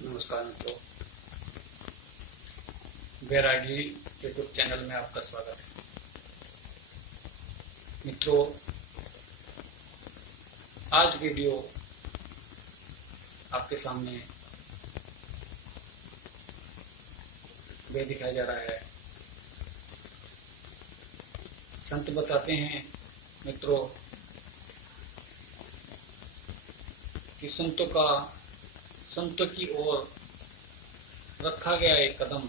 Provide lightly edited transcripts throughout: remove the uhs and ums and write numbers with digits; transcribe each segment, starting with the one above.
नमस्कार मित्रों, बैरागी YouTube channel में आपका स्वागत है। मित्रों, आज वीडियो आपके सामने वे दिखाया जा रहा है। संत बताते हैं मित्रों कि संतों की ओर रखा गया एक कदम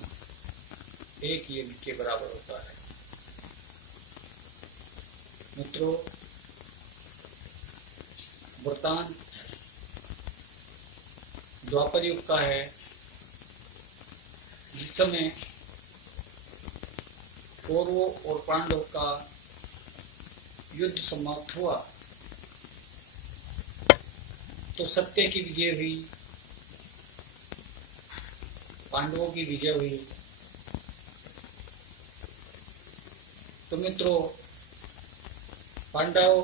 एक यज्ञ के बराबर होता है। मित्रों, वृतांत द्वापर युग का है, जिस समय कौरवों और पांडवों का युद्ध समाप्त हुआ तो सत्य की विजय हुई, पांडवों की विजय हुई। तो मित्रों, पांडव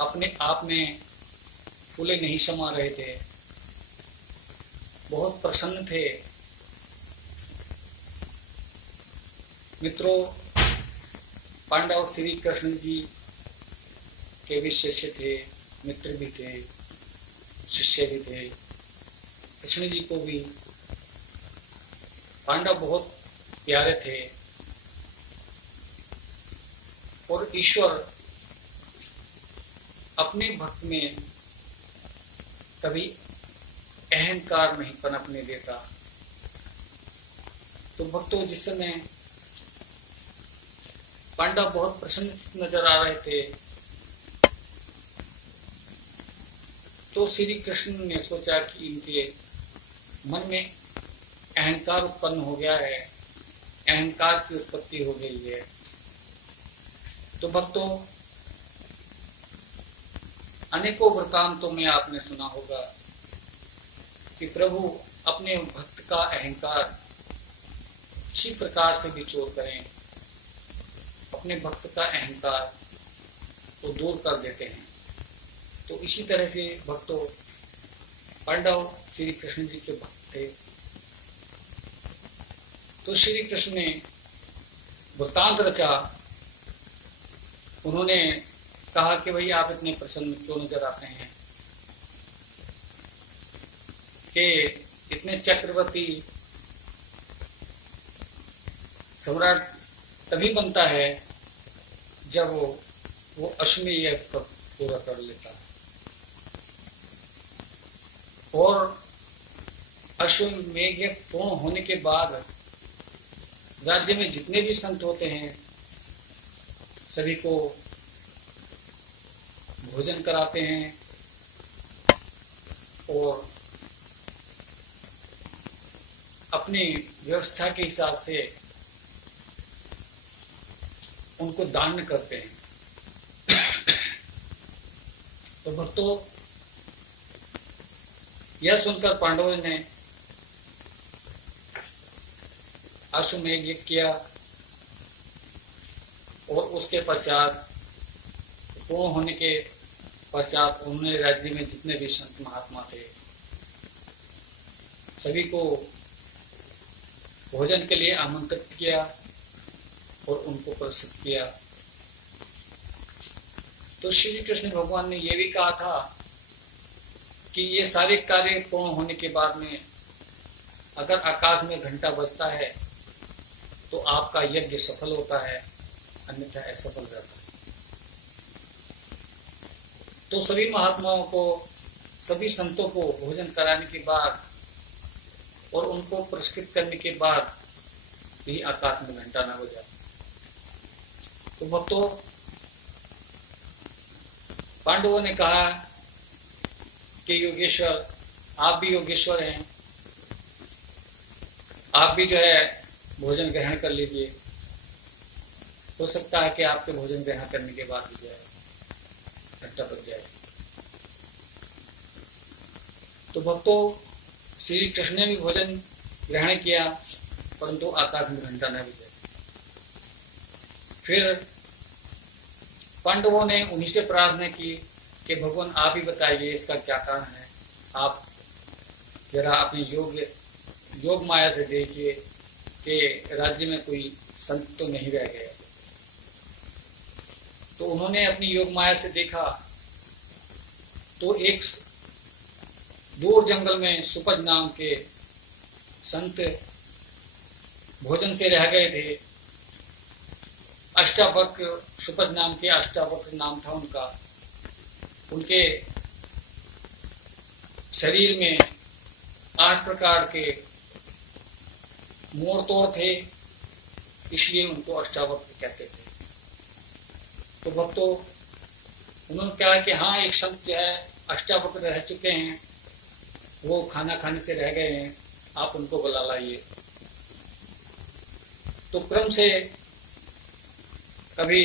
अपने आप में फूले नहीं समा रहे थे, बहुत प्रसन्न थे। मित्रों, पांडव श्री कृष्ण जी के भी शिष्य थे, मित्र भी थे, शिष्य भी थे। कृष्ण जी को भी पांडव बहुत प्यारे थे और ईश्वर अपने भक्त में कभी अहंकार नहीं पनपने देता। तो भक्तों, जिस समय पांडव बहुत प्रसन्न नजर आ रहे थे तो श्री कृष्ण ने सोचा कि इनके मन में अहंकार उत्पन्न हो गया है, अहंकार की उत्पत्ति हो गई है। तो भक्तों, अनेकों वृतांतों में आपने सुना होगा कि प्रभु अपने भक्त का अहंकार इसी प्रकार से विचोर करें, अपने भक्त का अहंकार को दूर कर देते हैं। तो इसी तरह से भक्तों, पांडव श्री कृष्ण जी के भक्त थे। तो श्री कृष्ण ने वृत्तांत रचा। उन्होंने कहा कि भाई, आप इतने प्रसन्न क्यों नजर आते हैं, कि इतने चक्रवर्ती सम्राट तभी बनता है जब वो अश्वमेध यज्ञ पूरा कर लेता है। और अश्वमेध यज्ञ पूर्ण होने के बाद राज्य में जितने भी संत होते हैं सभी को भोजन कराते हैं और अपनी व्यवस्था के हिसाब से उनको दान करते हैं। तो भक्तों, यह सुनकर पांडवों ने अश्वमेध यज्ञ किया और उसके पश्चात पूर्ण होने के पश्चात उन्होंने राज्य में जितने भी संत महात्मा थे सभी को भोजन के लिए आमंत्रित किया और उनको पुरस्कृत किया। तो श्री कृष्ण भगवान ने यह भी कहा था कि ये सारे कार्य पूर्ण होने के बाद में अगर आकाश में घंटा बजता है तो आपका यज्ञ सफल होता है, अन्यथा असफल रहता है। तो सभी महात्माओं को, सभी संतों को भोजन कराने के बाद और उनको पुरस्कृत करने के बाद भी आकाश में घंटा न बजा। तो भक्तों, पांडवों ने कहा कि योगेश्वर, आप भी योगेश्वर हैं, आप भी जो है भोजन ग्रहण कर लीजिए। हो सकता है कि आपके भोजन ग्रहण करने के बाद ही जो है घंटा बज जाए। तो भक्तों, श्री कृष्ण ने भी भोजन ग्रहण किया परंतु आकाश में घंटा न बजा। फिर पांडवों ने उन्हीं से प्रार्थना की कि भगवान आप ही बताइए इसका क्या कारण है, आप जरा अपने योग माया से देखिए कि राज्य में कोई संत तो नहीं रह गए। तो उन्होंने अपनी योग माया से देखा तो एक दूर जंगल में सुपज नाम के संत भोजन से रह गए थे। अष्टावक्र, सुपज नाम के अष्टावक्र नाम था उनका। उनके शरीर में 8 प्रकार के मोड़ तोड़ थे, इसलिए उनको अष्टावक्र कहते थे। तो भक्तों, उन्होंने कहा कि हाँ, एक संत जो है अष्टावक्र रह चुके हैं, वो खाना खाने से रह गए हैं, आप उनको बुला लाइए। तो क्रम से कभी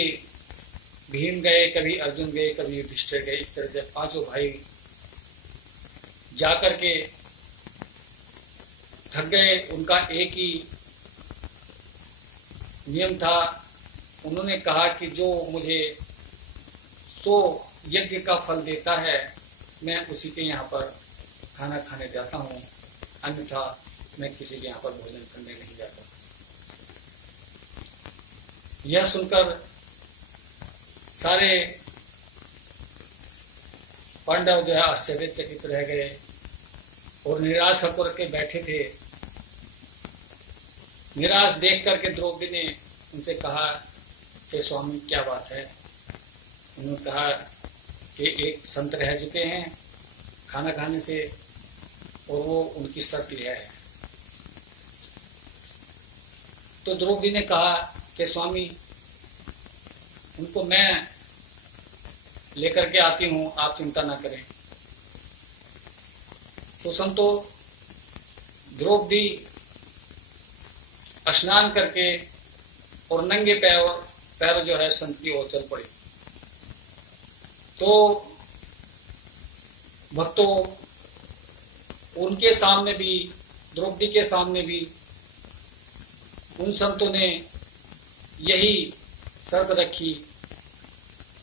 भीम गए, कभी अर्जुन गए, कभी युधिष्ठिर गए। इस तरह से 5 भाई जाकर के थक गए। उनका एक ही नियम था, उन्होंने कहा कि जो मुझे 100 यज्ञ का फल देता है, मैं उसी के यहाँ पर खाना खाने जाता हूँ, अन्यथा मैं किसी के यहाँ पर भोजन करने नहीं जाता। यह सुनकर सारे पांडव जो है आश्चर्यचकित रह गए और निराश होकर के बैठे थे। निराश देख करके द्रौपदी ने उनसे कहा कि स्वामी क्या बात है। उन्होंने कहा कि एक संत रह चुके हैं खाना खाने से और वो उनकी शर्त यह है। तो द्रौपदी ने कहा कि स्वामी, उनको मैं लेकर के आती हूं, आप चिंता ना करें। तो संतो, द्रौपदी स्नान करके और नंगे पैर जो है संत की ओर चल पड़ी। तो भक्तों, उनके सामने भी, द्रौपदी के सामने भी उन संतों ने यही शर्त रखी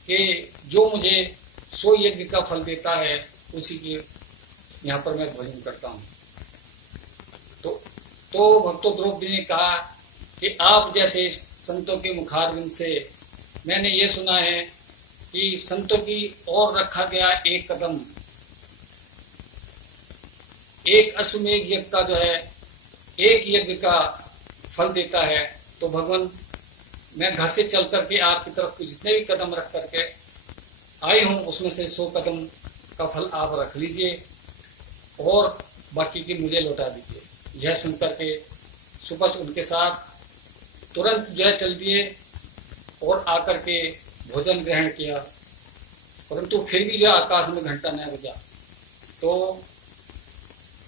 कि जो मुझे 100 यज्ञ का फल देता है, उसी के यहाँ पर मैं भोजन करता हूँ। तो भक्तों, द्रौपदी ने कहा कि आप जैसे संतों के मुखारविंद से मैंने ये सुना है कि संतों की ओर रखा गया एक कदम, एक अश्वमेध यज्ञ का जो है, एक यज्ञ का फल देता है। तो भगवान, मैं घर से चल करके आपकी तरफ जितने भी कदम रख करके आई हूं, उसमें से 100 कदम का फल आप रख लीजिए और बाकी की मुझे लौटा दीजिए। यह सुनकर के सुपच उनके साथ तुरंत जो है चल दिए और आकर के भोजन ग्रहण किया। परंतु फिर भी जो आकाश में घंटा न बजा। तो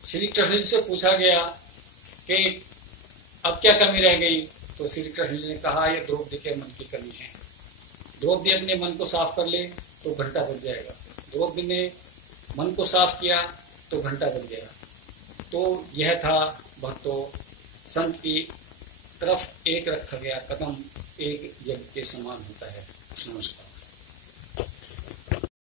श्री कृष्ण जी से पूछा गया कि अब क्या कमी रह गई। तो श्री कृष्ण जी ने कहा, ये द्रौपदी के मन की कमी है। द्रौपदी अपने मन को साफ कर ले तो घंटा बज जाएगा। द्रौपदी ने मन को साफ किया तो घंटा बज गया। तो यह था भक्तों, संत की तरफ एक रखा गया कदम एक यज्ञ के समान होता है। नमस्कार।